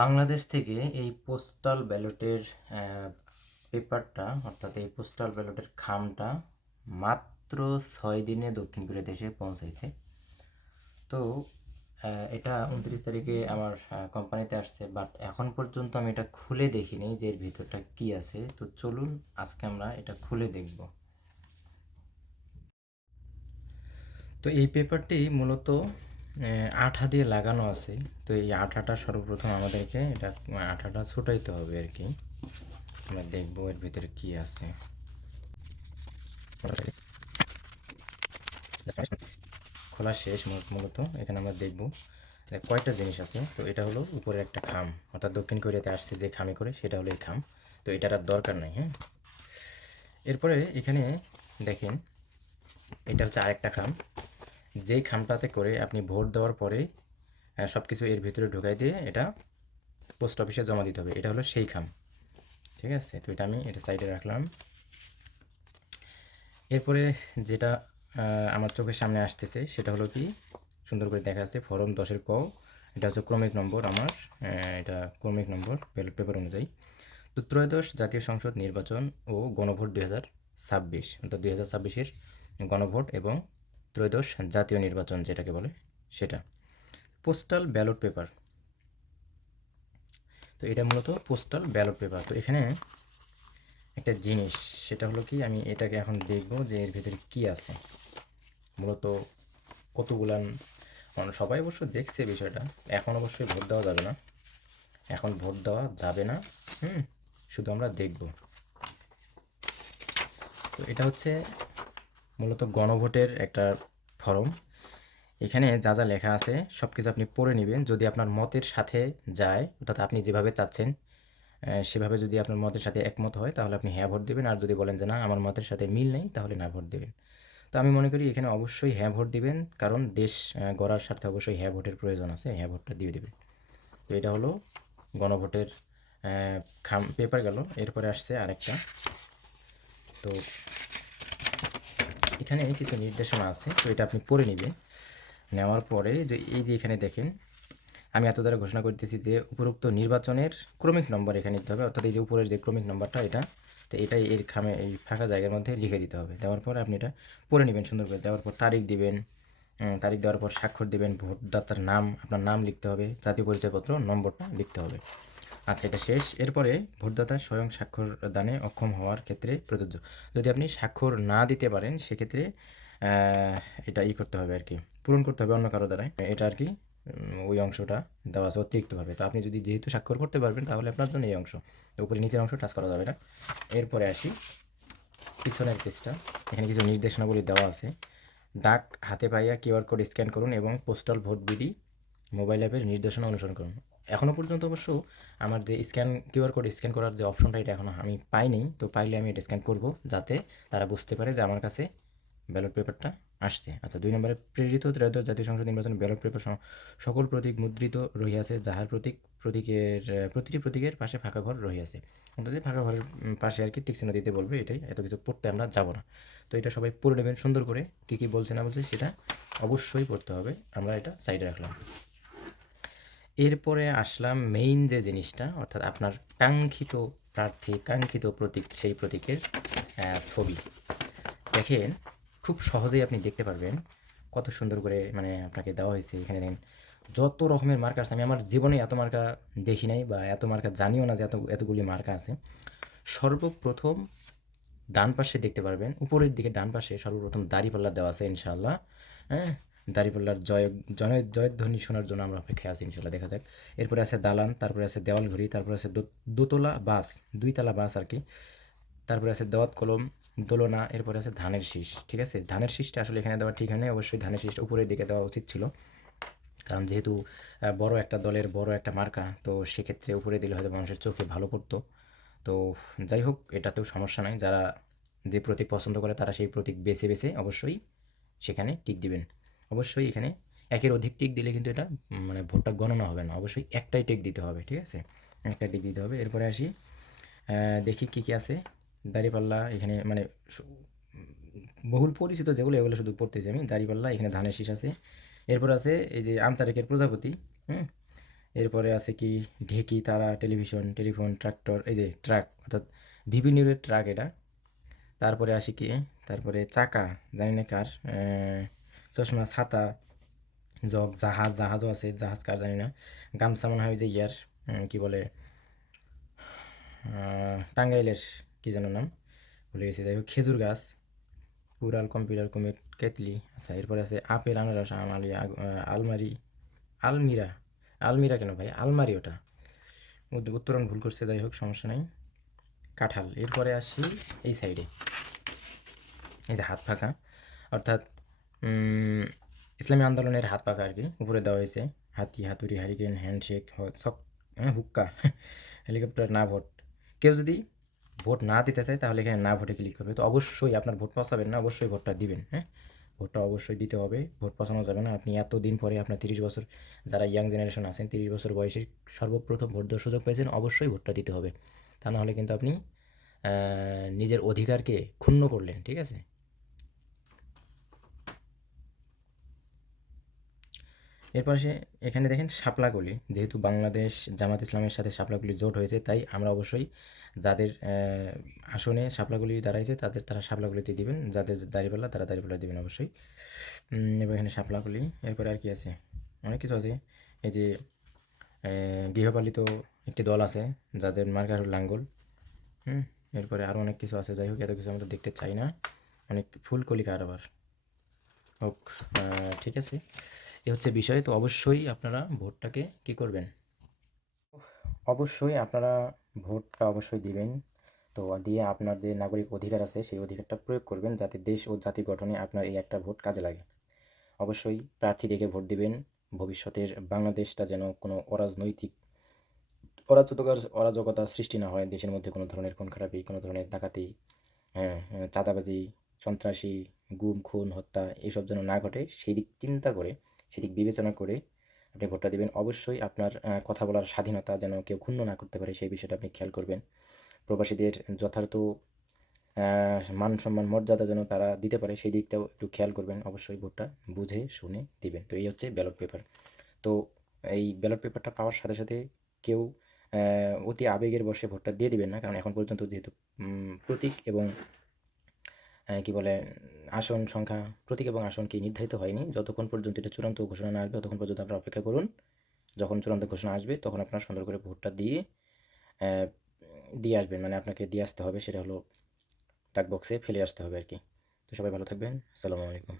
বাংলাদেশ থেকে এই পোস্টাল ব্যালটের পেপারটা অর্থাৎ এই পোস্টাল ব্যালটের খামটা মাত্র 6 দিনে দক্ষিণ কোরিয়া দেশে পৌঁছাইছে। তো এটা 29 তারিখে আমার কোম্পানিতে আসছে, বাট এখন পর্যন্ত আমি এটা খুলে দেখিনি যে এর ভিতরটা কি আছে। তো চলুন আজকে আমরা এটা খুলে দেখব। তো এই পেপারটি মূলত আঠা দিয়ে লাগানো আছে। তো এই আঠাটা সর্বপ্রথম আমাদেরকে এটা আঠাটা ছুটাইতে হবে আর কি। আমরা দেখবো এর ভিতরে কি আছে। খোলা শেষ। মূলত এখানে আমরা দেখবো কয়টা জিনিস আছে। তো এটা হলো উপরের একটা খাম, অর্থাৎ দক্ষিণ কোরিয়াতে আসছে যে খামে করে, সেটা হলো এই খাম। তো এটার আর দরকার নাই। হ্যাঁ, এরপরে এখানে দেখেন এটা হচ্ছে আরেকটা খাম, যেই খামটাতে করে আপনি ভোট দেওয়ার পরে সব কিছু এর ভিতরে ঢুকাই দিয়ে এটা পোস্ট অফিসে জমা দিতে হবে। এটা হলো সেই খাম। ঠিক আছে, তো এটা সাইডে রাখলাম। এরপরে যেটা আমার চোখের সামনে আসতেছে সেটা হলো কি, সুন্দর করে দেখা যাচ্ছে ফরম 10-এর ক। এটা হচ্ছে ক্রমিক নম্বর আমার, এটা ক্রমিক নম্বর ব্যালট পেপার অনুযায়ী। তো ত্রয়োদশ জাতীয় সংসদ নির্বাচন ও গণভোট 2026, অর্থাৎ 2026-এর গণভোট এবং ত্রয়োদশ জাতীয় নির্বাচন যেটাকে বলে সেটা। পোস্টাল ব্যালট পেপার, তো এটা মূলত পোস্টাল ব্যালট পেপার। তো এখানে একটা জিনিস, সেটা হলো কি, আমি এটাকে এখন দেখব যে এর ভিতরে কি আছে। মূলত কতগুলান সবাই অবশ্য দেখছে বিষয়টা। এখন অবশ্যই ভোট দেওয়া যাবে না, এখন ভোট দেওয়া যাবে না। শুধু আমরা দেখব। তো এটা হচ্ছে মূলত গণভোটের একটা ফর্ম। এখানে যা যা লেখা আছে সব কিছু আপনি পড়ে নেবেন। যদি আপনার মতের সাথে যায়, অর্থাৎ আপনি যেভাবে চাচ্ছেন সেভাবে যদি আপনার মতের সাথে একমত হয় তাহলে আপনি হ্যাঁ ভোট দেবেন, আর যদি বলেন যে না আমার মতের সাথে মিল নেই তাহলে না ভোট দেবেন। তো আমি মনে করি এখানে অবশ্যই হ্যাঁ ভোট দিবেন, কারণ দেশ গড়ার স্বার্থে অবশ্যই হ্যাঁ ভোটের প্রয়োজন আছে, হ্যাঁ ভোটটা দিয়ে দেবেন। তো এটা হলো গণভোটের খাম পেপার গেল। এরপরে আসছে আরেকটা। তো এখানে কিছু নির্দেশনা আছে, তো এটা আপনি পড়ে নেবেন। নেওয়ার পরে যে এই যে এখানে দেখেন, আমি এত দ্বারা ঘোষণা করতেছি যে উপরোক্ত নির্বাচনের ক্রমিক নম্বর এখানে দিতে হবে, অর্থাৎ এই যে উপরের যে ক্রমিক নম্বরটা এটা, তো এটাই এর খামে এই ফাঁকা জায়গার মধ্যে লিখে দিতে হবে। দেওয়ার পর আপনি এটা পড়ে নেবেন সুন্দর করে। দেওয়ার পর তারিখ দিবেন, তারিখ দেওয়ার পর স্বাক্ষর দিবেন, ভোটদাতার নাম, আপনার নাম লিখতে হবে, জাতীয় পরিচয়পত্র নম্বরটা লিখতে হবে। আচ্ছা, এটা শেষ। এরপরে ভোটদাতা স্বয়ং স্বাক্ষর দানে অক্ষম হওয়ার ক্ষেত্রে প্রযোজ্য। যদি আপনি স্বাক্ষর না দিতে পারেন সেক্ষেত্রে এটা করতে হবে আর কি, পূরণ করতে হবে অন্য কারো দ্বারা এটা আর কি। ওই অংশটা দেওয়া আছে অতিরিক্তভাবে। তো আপনি যদি যেহেতু স্বাক্ষর করতে পারবেন তাহলে আপনার জন্য এই অংশ, উপরে নিচের অংশ টাচ করা যাবে না। এরপরে আসি পিছনের পেজটা। এখানে কিছু নির্দেশনাবলী দেওয়া আছে। ডাক হাতে পাইয়া কিউআর কোড স্ক্যান করুন এবং পোস্টাল ভোট বিডি মোবাইল অ্যাপের নির্দেশনা অনুসরণ করুন। এখনও পর্যন্ত অবশ্য আমার যে কিউআর কোড স্ক্যান করার যে অপশনটা, এটা এখনও আমি পাইনি। তো পাইলে আমি এটা স্ক্যান করব, যাতে তারা বুঝতে পারে যে আমার কাছে ব্যালট পেপারটা আসছে। আচ্ছা, 2 নম্বরে প্রেরিত ত্রয়োদশ জাতীয় সংসদ নির্বাচন ব্যালট পেপার সকল প্রতীক মুদ্রিত রহিয়াছে, যাহার প্রতিটি প্রতীকের পাশে ফাঁকা ঘর রহিয়াছে। অন্তত ফাঁকা ঘরের পাশে আর কি টিক চিহ্ন দিতে বলবে। এটাই, এত কিছু পড়তে আমরা যাব না। তো এটা সবাই পড়ে নেবেন সুন্দর করে, কী কী বলছে না বলছে সেটা অবশ্যই পড়তে হবে। আমরা এটা সাইডে রাখলাম। এরপরে আসলাম মেইন যে জিনিসটা, অর্থাৎ আপনার কাঙ্ক্ষিত প্রার্থী, কাঙ্ক্ষিত প্রতীক, সেই প্রতীকের ছবি। দেখেন, খুব সহজেই আপনি দেখতে পারবেন কত সুন্দর করে মানে আপনাকে দেওয়া হয়েছে। এখানে দেখেন যত রকমের মার্কা আছে। আমি আমার জীবনে এত মার্কা দেখি নাই, বা এত মার্কা জানিও না যে এতগুলি মার্কা আছে। সর্বপ্রথম ডান পাশে দেখতে পারবেন, উপরের দিকে ডান পাশে সর্বপ্রথম দাঁড়িপাল্লা দেওয়া আছে ইনশাআল্লাহ। হ্যাঁ, দাঁড়িপাল্লার জয়ধ্বনি শোনার জন্য আমরা অপেক্ষায় আছি, ইনশাআল্লাহ দেখা যাক। এরপরে আছে দালান, তারপরে আছে দেওয়াল ঘড়ি, তারপরে আছে দোতলা বাস, 2 তলা বাস আর কি। তারপরে আছে দেওয়াত কলম, দোলনা। এরপরে আছে ধানের শীষ। ঠিক আছে, ধানের শীষটা আসলে এখানে দেওয়া ঠিক হয়নি, অবশ্যই ধানের শীষটা উপরের দিকে দেওয়া উচিত ছিল, কারণ যেহেতু বড় একটা দলের বড় একটা মার্কা, তো সেক্ষেত্রে উপরে দিলে হয়তো মানুষের চোখে ভালো পড়তো। তো যাই হোক, এটাতেও সমস্যা নাই। যারা যে প্রতীক পছন্দ করে তারা সেই প্রতীক বেছে বেছে অবশ্যই সেখানে টিক দিবেন। অবশ্যই এখানে একের অধিক টিক দিলে কিন্তু এটা মানে ভোটটা গণনা হবে না, অবশ্যই একটাই টিক দিতে হবে। ঠিক আছে, একটা টিক দিতে হবে। এরপরে আসি, দেখি কী কী আছে। দাঁড়িপাল্লা এখানে মানে বহুল পরিচিত যেগুলো, এগুলো শুধু পড়তেছি আমি। দাঁড়িপাল্লা, এখানে ধানের শীষ আছে। এরপর আছে এই যে 8 তারিখের প্রজাপতি। হুম, এরপরে আছে কি ঢেকি, তারা, টেলিভিশন, টেলিফোন, ট্রাক্টর, এই যে ট্রাক অর্থাৎ বিভিন্ন ট্রাক এটা। তারপরে আসি কি, তারপরে চাকা, জানি না কার, চশমা, ছাতা, জগ, জাহাজ, জাহাজও আছে, জাহাজ কার জানি না। গামছা মনে হয় ওই যে ইয়ার, কি বলে, টাঙ্গাইলের কি যেন নাম ভুলে গেছি, যাই হোক খেজুর গাছ, কুড়াল, কম্পিউটার, কুমির, কেতলি। আচ্ছা, এরপরে আছে আপেল, আনারস, আমালি, আলমারি, আলমিরা, আলমিরা কেন ভাই, আলমারি ওটা, উত্তরণ ভুল করছে, যাই হোক সমস্যা নাই। কাঁঠাল। এরপরে আসি এই সাইডে, এই যে হাত পাখা, অর্থাৎ ইসলামী আন্দোলনের হাত পাখা আর কি, উপরে দেওয়া হয়েছে হাতি, হাতুড়ি, হারিকেন, হ্যান্ডশেক, সক, হুক্কা, হেলিকপ্টার, না ভোট। কেউ যদি ভোট না দিতে চায় তাহলে এখানে না ভোটে ক্লিক করবে। তো অবশ্যই আপনার ভোট পচাবেন না, অবশ্যই ভোটটা দিবেন। হ্যাঁ, ভোটটা অবশ্যই দিতে হবে, ভোট পচানো যাবে না। আপনি এতদিন পরে আপনার 30 বছর, যারা ইয়াং জেনারেশন আছেন 30 বছর বয়সে সর্বপ্রথম ভোট দেওয়ার সুযোগ পেয়েছেন, অবশ্যই ভোটটা দিতে হবে। তা না হলে কিন্তু আপনি নিজের অধিকারকে ক্ষুণ্ণ করলেন, ঠিক আছে। এরপর সে এখানে দেখেন শাপলাকলি, যেহেতু বাংলাদেশ জামাত ইসলামের সাথে শাপলাকলি জোট হয়েছে, তাই আমরা অবশ্যই যাদের আসনে শাপলাকলি দাঁড়াইছে তারা শাপলাকলিতে দিবেন, যাদের দাঁড়িপাল্লা তারা দাঁড়িপাল্লা দিবেন অবশ্যই। এবার এখানে শাপলাকলি। এরপরে আর কি আছে, অনেক কিছু আছে। এই যে গৃহপালিত একটি দল আছে যাদের মার্কা হলো লাঙ্গল। এরপরে আরও অনেক কিছু আছে, যাই হোক এত কিছু আমরা দেখতে চাই না, অনেক ফুলকলি কারবার হোক। ঠিক আছে, এ হচ্ছে বিষয়। তো অবশ্যই আপনারা ভোটটাকে কী করবেন, অবশ্যই আপনারা ভোটটা অবশ্যই দিবেন। তো দিয়ে আপনার যে নাগরিক অধিকার আছে সেই অধিকারটা প্রয়োগ করবেন, যাতে দেশ ও জাতি গঠনে আপনার এই একটা ভোট কাজে লাগে। অবশ্যই প্রার্থী দেখে ভোট দিবেন, ভবিষ্যতের বাংলাদেশটা যেন কোনো অরাজনৈতিক অরাজকতা সৃষ্টি না হয়, দেশের মধ্যে কোনো ধরনের খুন খারাপি, কোনো ধরনের ডাকাতি, চাঁদাবাজি, সন্ত্রাসী, গুম, খুন, হত্যা এসব যেন না ঘটে, সেই দিক চিন্তা করে, সেদিক বিবেচনা করে আপনি ভোটটা দিবেন। অবশ্যই আপনার কথা বলার স্বাধীনতা যেন কেউ ক্ষুণ্ণ না করতে পারে, সেই বিষয়টা আপনি খেয়াল করবেন। প্রবাসীদের যথার্থ মান সম্মান মর্যাদা যেন তারা দিতে পারে, সেই দিকটাও একটু খেয়াল করবেন। অবশ্যই ভোটটা বুঝে শুনে দিবেন। তো এই হচ্ছে ব্যালট পেপার। তো এই ব্যালট পেপারটা পাওয়ার সাথে সাথে কেউ অতি আবেগের বশে ভোটটা দিয়ে দিবেন না, কারণ এখন পর্যন্ত যেহেতু প্রতীক এবং কি বলে আসন সংখ্যা, প্রতীক এবং আসন কি নির্ধারিত হয়নি, যতক্ষণ পর্যন্ত এটা চূড়ান্ত ঘোষণা না আসবে ততক্ষণ পর্যন্ত আপনারা অপেক্ষা করুন। যখন চূড়ান্ত ঘোষণা আসবে তখন আপনারা সুন্দর করে ভোটটা দিয়ে দিয়ে আসবেন, মানে আপনাকে দিয়ে আসতে হবে, সেটা হলো ডাক বক্সে ফেলে আসতে হবে আর কি। তো সবাই ভালো থাকবেন, আসসালামু আলাইকুম।